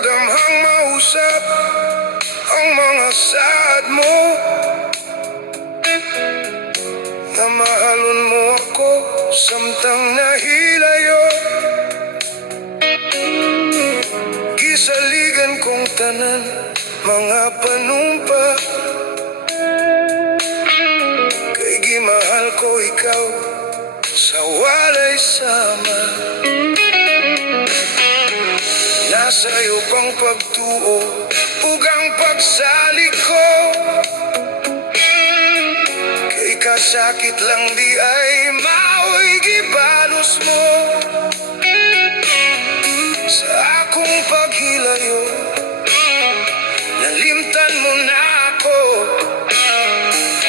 damhang mausap ang mga saad mo, na mahalon mo ako samtang nahilayo. Gisaligan kong tanan mga panumpa, kay gimahal ko ikaw sa walay sama. Nasa'yo pang pagtuo ug ang pagsalig ko, kay kasakit lang di ay mao'y gibalos mo. Sa akong paghilayo, nalimtan mo na ako,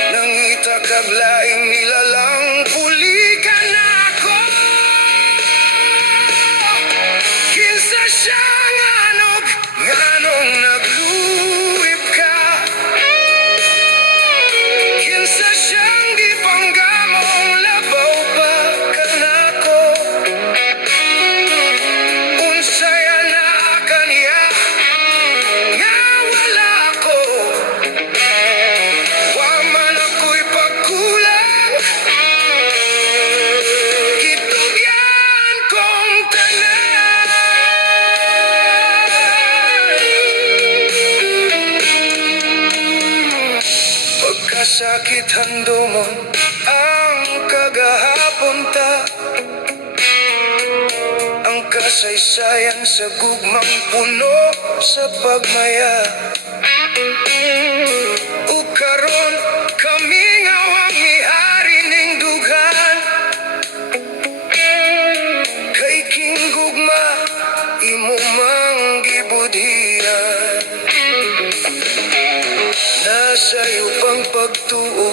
nangita kag laing nilalang pulikan ako. Kinsa siya nganong nagluwip ka, kinsa siyang gipanggamong labaw pa kanako. Unsaya na kaniya nga wala ako, wa man ako'y pagkulang, gitugyan kong tanan. Pagkasakit handomon ang kagahapon ta, ang kasaysayan sa gugmang puno sa pagmaya. Ug karon kami nga wang mihari ning dughan, kay king gugma imo mang gibudhian. Nasa'yo pang pagtuo